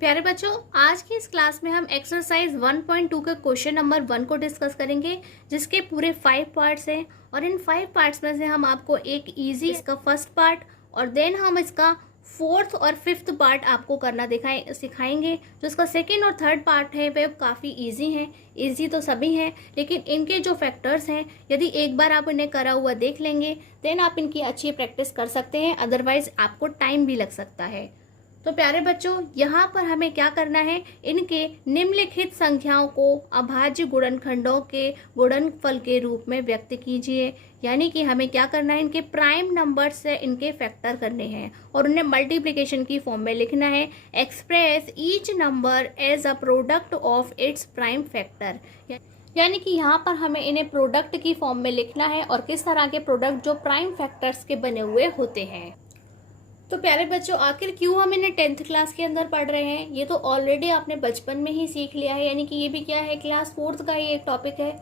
प्यारे बच्चों, आज की इस क्लास में हम एक्सरसाइज 1.2 के क्वेश्चन नंबर 1 को डिस्कस करेंगे, जिसके पूरे 5 पार्ट्स हैं। और इन 5 पार्ट्स में से हम आपको एक इजी इसका फर्स्ट पार्ट और देन हम इसका फोर्थ और फिफ्थ पार्ट आपको करना सिखाएंगे। जो इसका सेकेंड और थर्ड पार्ट है वे काफ़ी इजी हैं। इजी तो सभी हैं, लेकिन इनके जो फैक्टर्स हैं, यदि एक बार आप इन्हें करा हुआ देख लेंगे देन आप इनकी अच्छी प्रैक्टिस कर सकते हैं, अदरवाइज आपको टाइम भी लग सकता है। तो प्यारे बच्चों, यहाँ पर हमें क्या करना है, इनके निम्नलिखित संख्याओं को अभाज्य गुणनखंडों के गुणनफल के रूप में व्यक्त कीजिए। यानी कि हमें क्या करना है, इनके प्राइम नंबर से इनके फैक्टर करने हैं और उन्हें मल्टीप्लिकेशन की फॉर्म में लिखना है। Express each number as a product of its prime factor. यानी कि यहाँ पर हमें इन्हें प्रोडक्ट की फॉर्म में लिखना है और किस तरह के प्रोडक्ट जो प्राइम फैक्टर्स के बने हुए होते हैं। तो प्यारे बच्चों, आखिर क्यों हम इन्हें 10th क्लास के अंदर पढ़ रहे हैं, ये तो ऑलरेडी आपने बचपन में ही सीख लिया है। यानी कि ये भी क्या है, क्लास 4th का ही एक टॉपिक है।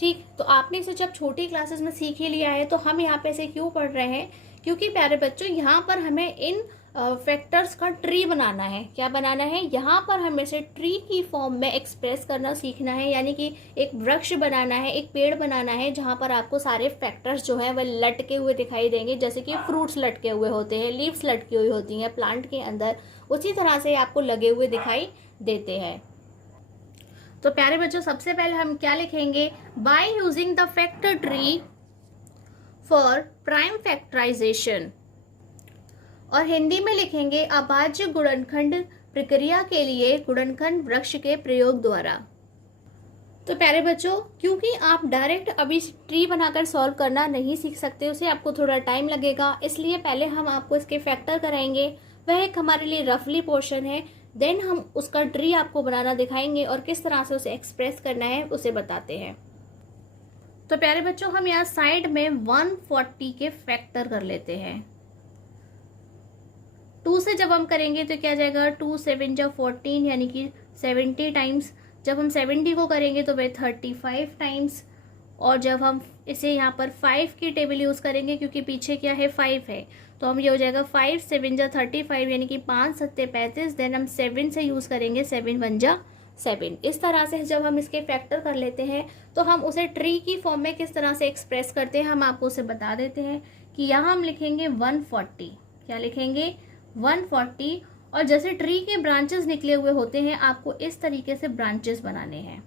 ठीक, तो आपने इसे जब छोटी क्लासेस में सीख ही लिया है, तो हम यहाँ पे इसे क्यों पढ़ रहे हैं, क्योंकि प्यारे बच्चों यहाँ पर हमें इन फैक्टर्स का ट्री बनाना है। क्या बनाना है, यहाँ पर हमें इसे ट्री की फॉर्म में एक्सप्रेस करना सीखना है। यानी कि एक वृक्ष बनाना है, एक पेड़ बनाना है, जहाँ पर आपको सारे फैक्टर्स जो है वह लटके हुए दिखाई देंगे। जैसे कि फ्रूट्स लटके हुए होते हैं, लीव्स लटकी हुई होती हैं प्लांट के अंदर, उसी तरह से आपको लगे हुए दिखाई देते हैं। तो प्यारे बच्चों, सबसे पहले हम क्या लिखेंगे, by using the factor tree for prime factorisation. और हिंदी में लिखेंगे अभाज्य गुणनखंड प्रक्रिया के लिए गुणनखंड वृक्ष के प्रयोग द्वारा। तो प्यारे बच्चों, क्योंकि आप डायरेक्ट अभी ट्री बनाकर सॉल्व करना नहीं सीख सकते, उसे आपको थोड़ा टाइम लगेगा, इसलिए पहले हम आपको इसके फैक्टर कराएंगे। वह एक हमारे लिए रफली पोर्शन है, देन हम उसका ट्री आपको बनाना दिखाएंगे और किस तरह से उसे एक्सप्रेस करना है उसे बताते हैं। तो प्यारे बच्चों, हम यहाँ साइड में 140 के फैक्टर कर लेते हैं। 2 से जब हम करेंगे तो क्या जाएगा, 2 7 जा 14, यानी कि 70 टाइम्स। जब हम 70 को करेंगे तो वह 35 टाइम्स। और जब हम इसे यहाँ पर 5 की टेबल यूज़ करेंगे, क्योंकि पीछे क्या है 5 है, तो हम ये हो जाएगा 5 7 जा 35, यानी कि 5 7 35। देन हम 7 से यूज़ करेंगे, 7 1 जा 7। इस तरह से जब हम इसके फैक्टर कर लेते हैं तो हम उसे ट्री की फॉर्म में किस तरह से एक्सप्रेस करते हैं हम आपको उसे बता देते हैं। कि यहाँ हम लिखेंगे 140। क्या लिखेंगे, 140। और जैसे ट्री के ब्रांचेस निकले हुए होते हैं, आपको इस तरीके से ब्रांचेस बनाने हैं।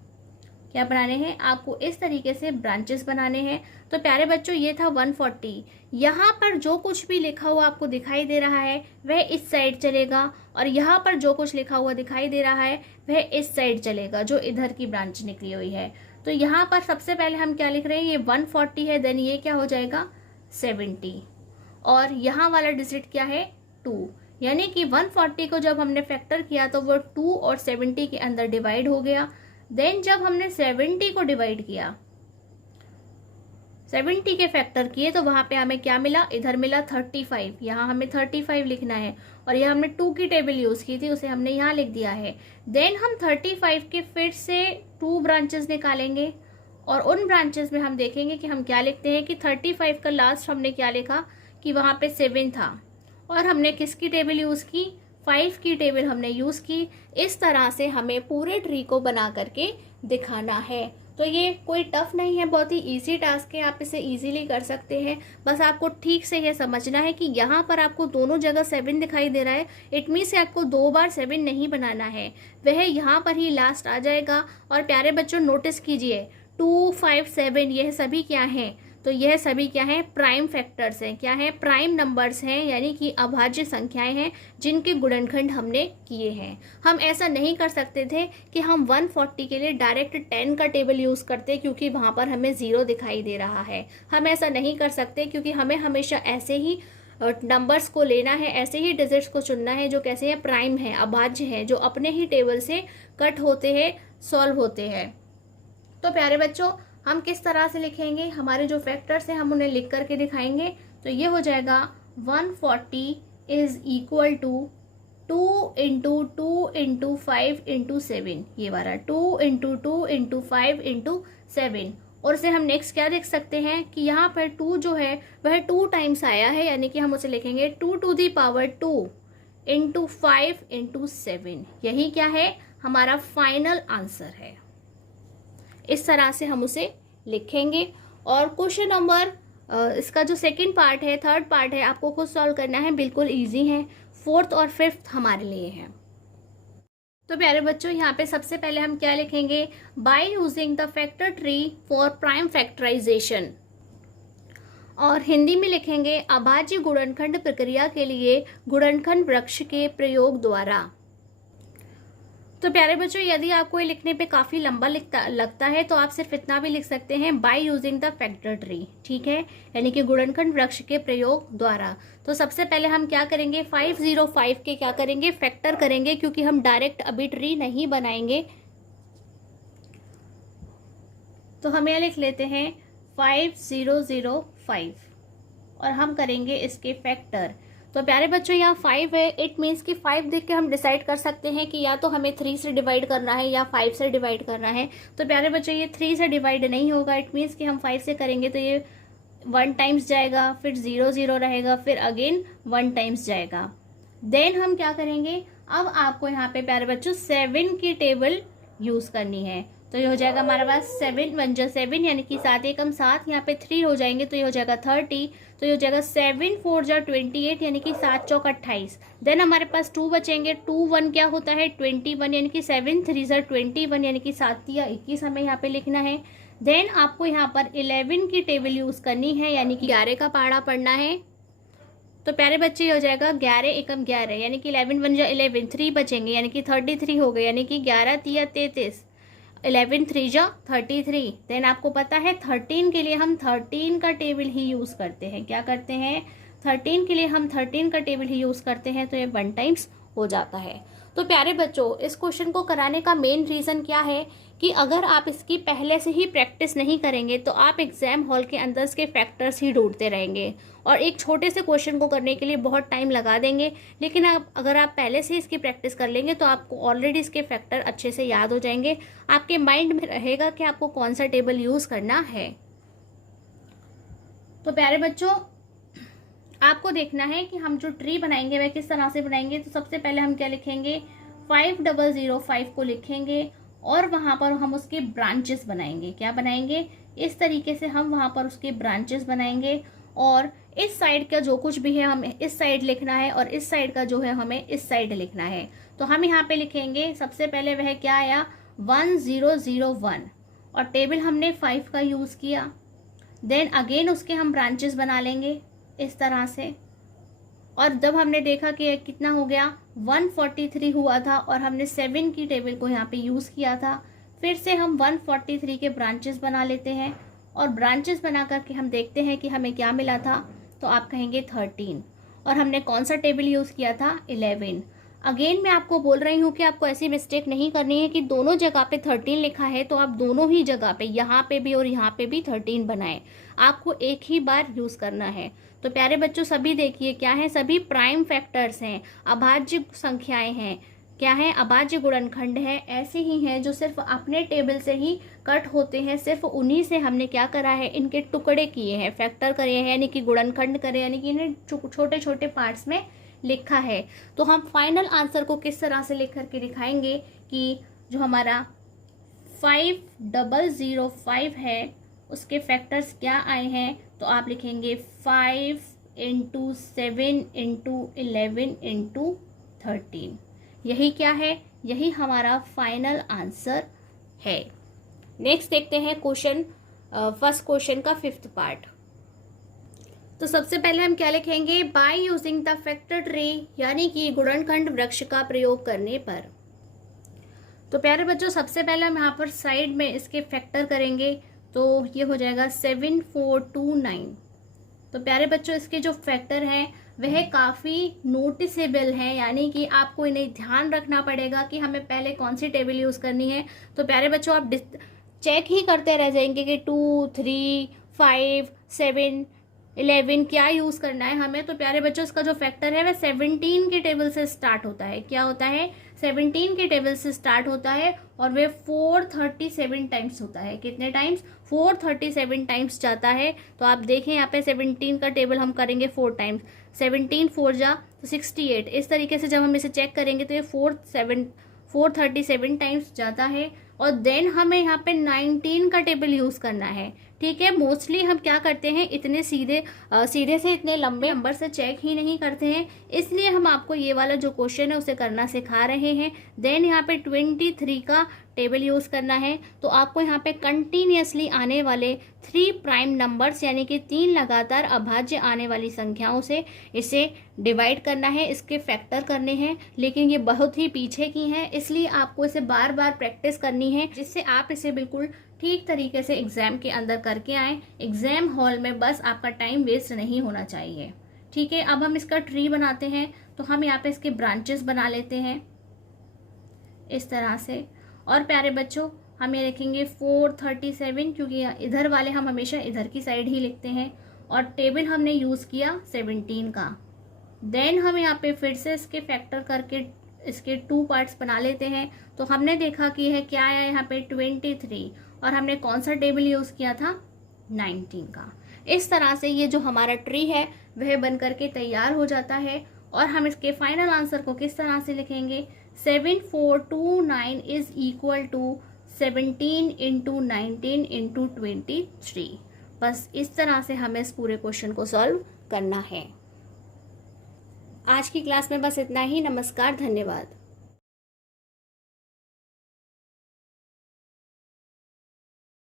क्या बनाने हैं, आपको इस तरीके से ब्रांचेस बनाने हैं। तो प्यारे बच्चों, ये था 140। यहाँ पर जो कुछ भी लिखा हुआ आपको दिखाई दे रहा है वह इस साइड चलेगा, और यहाँ पर जो कुछ लिखा हुआ दिखाई दे रहा है वह इस साइड चलेगा, जो इधर की ब्रांच निकली हुई है। तो यहाँ पर सबसे पहले हम क्या लिख रहे हैं, ये 140 है, देन ये क्या हो जाएगा 70, और यहाँ वाला डिजिट क्या है 2। यानी कि 140 को जब हमने फैक्टर किया तो वो 2 और 70 के अंदर डिवाइड हो गया। देन जब हमने 70 को डिवाइड किया, 70 के फैक्टर किए, तो वहां पे हमें क्या मिला, इधर मिला 35। यहाँ हमें 35 लिखना है, और यह हमने 2 की टेबल यूज की थी, उसे हमने यहाँ लिख दिया है। देन हम 35 के फिर से 2 ब्रांचेस निकालेंगे, और उन ब्रांचेस में हम देखेंगे कि हम क्या लिखते हैं। कि 35 का लास्ट हमने क्या लिखा, कि वहाँ पे 7 था, और हमने किसकी टेबल यूज़ की, 5 की टेबल हमने यूज़ की। इस तरह से हमें पूरे ट्री को बना करके दिखाना है। तो ये कोई टफ नहीं है, बहुत ही इजी टास्क है, आप इसे इजीली कर सकते हैं। बस आपको ठीक से ये समझना है कि यहाँ पर आपको दोनों जगह 7 दिखाई दे रहा है, इट मीन्स से आपको 2 बार 7 नहीं बनाना है, वह यहाँ पर ही लास्ट आ जाएगा। और प्यारे बच्चों, नोटिस कीजिए 2 5 7 यह सभी क्या हैं, तो यह सभी क्या है, प्राइम फैक्टर्स हैं। क्या है, प्राइम नंबर्स हैं, यानी कि अभाज्य संख्याएं हैं जिनके गुणनखंड हमने किए हैं। हम ऐसा नहीं कर सकते थे कि हम 140 के लिए डायरेक्ट 10 का टेबल यूज़ करते, क्योंकि वहाँ पर हमें 0 दिखाई दे रहा है। हम ऐसा नहीं कर सकते, क्योंकि हमें हमेशा ऐसे ही नंबर्स को लेना है, ऐसे ही डिजिट्स को चुनना है जो कैसे हैं, प्राइम है, अभाज्य है, जो अपने ही टेबल से कट होते हैं, सॉल्व होते हैं। तो प्यारे बच्चों, हम किस तरह से लिखेंगे, हमारे जो फैक्टर्स हैं हम उन्हें लिख करके दिखाएंगे। तो ये हो जाएगा 140 is equal to 2 into 2 into 5 into 7, ये वाला 2 इंटू 2 इंटू 5 इंटू 7। और इसे हम नेक्स्ट क्या देख सकते हैं कि यहाँ पर 2 जो है वह 2 टाइम्स आया है, यानी कि हम उसे लिखेंगे 2 to the power 2 into 5 into 7। यही क्या है, हमारा फाइनल आंसर है। इस तरह से हम उसे लिखेंगे। और क्वेश्चन नंबर इसका जो सेकंड पार्ट है, थर्ड पार्ट है, आपको खुद सॉल्व करना है, बिल्कुल इजी है। फोर्थ और फिफ्थ हमारे लिए है। तो प्यारे बच्चों, यहाँ पे सबसे पहले हम क्या लिखेंगे, by using the factor tree for prime factorisation. और हिंदी में लिखेंगे अभाज्य गुणनखंड प्रक्रिया के लिए गुणनखंड वृक्ष के प्रयोग द्वारा। तो प्यारे बच्चों, यदि आपको ये लिखने पे काफ़ी लंबा लगता है तो आप सिर्फ इतना भी लिख सकते हैं, bye using the factor tree. ठीक है, यानी कि गुणनखंड वृक्ष के प्रयोग द्वारा। तो सबसे पहले हम क्या करेंगे, 505 के क्या करेंगे, फैक्टर करेंगे, क्योंकि हम डायरेक्ट अभी ट्री नहीं बनाएंगे। तो हम यह लिख लेते हैं 5005 और हम करेंगे इसके फैक्टर। तो प्यारे बच्चों, यहाँ 5 है, इट मीन्स कि 5 देख के हम डिसाइड कर सकते हैं कि या तो हमें 3 से डिवाइड करना है या 5 से डिवाइड करना है। तो प्यारे बच्चों, ये 3 से डिवाइड नहीं होगा, इट मीन्स कि हम 5 से करेंगे तो ये 1 टाइम्स जाएगा, फिर 0 0 रहेगा, फिर अगेन 1 टाइम्स जाएगा। देन हम क्या करेंगे, अब आपको यहाँ पे प्यारे बच्चों 7 की टेबल यूज करनी है। तो ये हो जाएगा हमारे पास 7 1 जा 7, यानी कि 7 एकम 7, यहाँ पे 3 हो जाएंगे तो ये हो जाएगा 30। तो ये हो जाएगा 7 4 जा 28, यानी कि 7 चौक 28। देन हमारे पास 2 बचेंगे, 2 1 क्या होता है 21, यानी कि 7 3 जा 21, यानी कि 7 या 21 हमें यहाँ पे लिखना है। देन आपको यहाँ पर 11 की टेबल यूज करनी है, यानी कि 11 का पहाड़ा पढ़ना है। तो प्यारे बच्चे ये हो जाएगा 11 एकम 11, यानी कि 11 1 जा 11, 3 बचेंगे, यानी कि 33 हो गए, यानी कि 11 3 33, 11 3 जा 33। देन आपको पता है 13 के लिए हम 13 का टेबल ही यूज करते हैं। क्या करते हैं, 13 के लिए हम 13 का टेबल ही यूज करते हैं, तो ये 1 टाइम्स हो जाता है। तो प्यारे बच्चों, इस क्वेश्चन को कराने का मेन रीजन क्या है कि अगर आप इसकी पहले से ही प्रैक्टिस नहीं करेंगे तो आप एग्जाम हॉल के अंदर इसके फैक्टर्स ही ढूंढते रहेंगे और एक छोटे से क्वेश्चन को करने के लिए बहुत टाइम लगा देंगे। लेकिन अगर आप पहले से ही इसकी प्रैक्टिस कर लेंगे तो आपको ऑलरेडी इसके फैक्टर अच्छे से याद हो जाएंगे, आपके माइंड में रहेगा कि आपको कौन सा टेबल यूज करना है। तो प्यारे बच्चों, आपको देखना है कि हम जो ट्री बनाएंगे वह किस तरह से बनाएंगे। तो सबसे पहले हम क्या लिखेंगे, 5005 को लिखेंगे और वहां पर हम उसके ब्रांचेस बनाएंगे। क्या बनाएंगे, इस तरीके से हम वहां पर उसके ब्रांचेस बनाएंगे और इस साइड का जो कुछ भी है हमें इस साइड लिखना है और इस साइड का जो है हमें इस साइड लिखना है। तो हम यहाँ पे लिखेंगे, सबसे पहले वह क्या आया 1001 और टेबल हमने 5 का यूज किया। देन अगेन उसके हम ब्रांचेस बना लेंगे इस तरह से, और जब हमने देखा कि कितना हो गया 143 हुआ था और हमने 7 की टेबल को यहाँ पे यूज किया था, फिर से हम 143 के ब्रांचेस बना लेते हैं और ब्रांचेस बना करके हम देखते हैं कि हमें क्या मिला था। तो आप कहेंगे 13 और हमने कौन सा टेबल यूज किया था 11। अगेन मैं आपको बोल रही हूँ कि आपको ऐसी मिस्टेक नहीं करनी है कि दोनों जगह पे 13 लिखा है तो आप दोनों ही जगह पे यहाँ पे भी और यहाँ पे भी 13 बनाएं। आपको एक ही बार यूज करना है। तो प्यारे बच्चों, सभी देखिए क्या है, सभी प्राइम फैक्टर्स हैं, अभाज्य संख्याएं हैं। क्या है, अभाज्य गुणनखंड है, ऐसे ही हैं जो सिर्फ अपने टेबल से ही कट होते हैं। सिर्फ उन्हीं से हमने क्या करा है, इनके टुकड़े किए हैं, फैक्टर करे हैं, यानी कि गुणनखंड करे, यानी कि इन्हें छोटे छोटे पार्ट्स में लिखा है। तो हम फाइनल आंसर को किस तरह से लिख करके दिखाएंगे कि जो हमारा 5005 है उसके फैक्टर्स क्या आए हैं। तो आप लिखेंगे 5 × 7 × 11 × 13। यही क्या है, यही हमारा फाइनल आंसर है। नेक्स्ट देखते हैं क्वेश्चन, फर्स्ट क्वेश्चन का 5th पार्ट। तो सबसे पहले हम क्या लिखेंगे, by using the factor tree, यानी कि गुणनखंड वृक्ष का प्रयोग करने पर। तो प्यारे बच्चों, सबसे पहले हम यहाँ पर साइड में इसके फैक्टर करेंगे तो ये हो जाएगा 7429। तो प्यारे बच्चों, इसके जो फैक्टर हैं वह काफ़ी नोटिसेबल हैं, यानी कि आपको इन्हें ध्यान रखना पड़ेगा कि हमें पहले कौन सी टेबल यूज़ करनी है। तो प्यारे बच्चों, आप चेक ही करते रह जाएंगे कि 2 3 5 7 11 क्या यूज़ करना है हमें। तो प्यारे बच्चों, इसका जो फैक्टर है वह 17 की टेबल से स्टार्ट होता है। क्या होता है, 17 के टेबल से स्टार्ट होता है और वे 437 टाइम्स होता है। कितने टाइम्स? 437 टाइम्स जाता है। तो आप देखें यहाँ पे 17 का टेबल हम करेंगे 4 टाइम्स, 17 4 जा तो 68। इस तरीके से जब हम इसे चेक करेंगे तो ये 437 टाइम्स जाता है। और देन हमें यहाँ पे 19 का टेबल यूज़ करना है। ठीक है, मोस्टली हम क्या करते हैं, इतने सीधे से इतने लंबे नंबर से चेक ही नहीं करते हैं, इसलिए हम आपको ये वाला जो क्वेश्चन है उसे करना सिखा रहे हैं। देन यहाँ पे 23 का टेबल यूज़ करना है। तो आपको यहाँ पे कंटिन्यूसली आने वाले 3 प्राइम नंबर्स यानी कि 3 लगातार अभाज्य आने वाली संख्याओं से इसे डिवाइड करना है, इसके फैक्टर करने हैं। लेकिन ये बहुत ही पीछे की हैं, इसलिए आपको इसे बार बार प्रैक्टिस करनी है, जिससे आप इसे बिल्कुल ठीक तरीके से एग्जाम के अंदर करके आएँ। एग्जाम हॉल में बस आपका टाइम वेस्ट नहीं होना चाहिए। ठीक है, अब हम इसका ट्री बनाते हैं। तो हम यहाँ पे इसके ब्रांचेस बना लेते हैं इस तरह से। और प्यारे बच्चों, हम ये लिखेंगे 437, क्योंकि इधर वाले हम हमेशा इधर की साइड ही लिखते हैं। और टेबल हमने यूज़ किया 17 का। देन हम यहाँ पे फिर से इसके फैक्टर करके इसके 2 पार्ट्स बना लेते हैं। तो हमने देखा कि है क्या आया यहाँ पे 23, और हमने कौन सा टेबल यूज़ किया था? 19 का। इस तरह से ये जो हमारा ट्री है वह बन करके तैयार हो जाता है। और हम इसके फाइनल आंसर को किस तरह से लिखेंगे? 7429 is equal to 17 into 19 into 23। बस इस तरह से हमें इस पूरे क्वेश्चन को सॉल्व करना है। आज की क्लास में बस इतना ही। नमस्कार, धन्यवाद।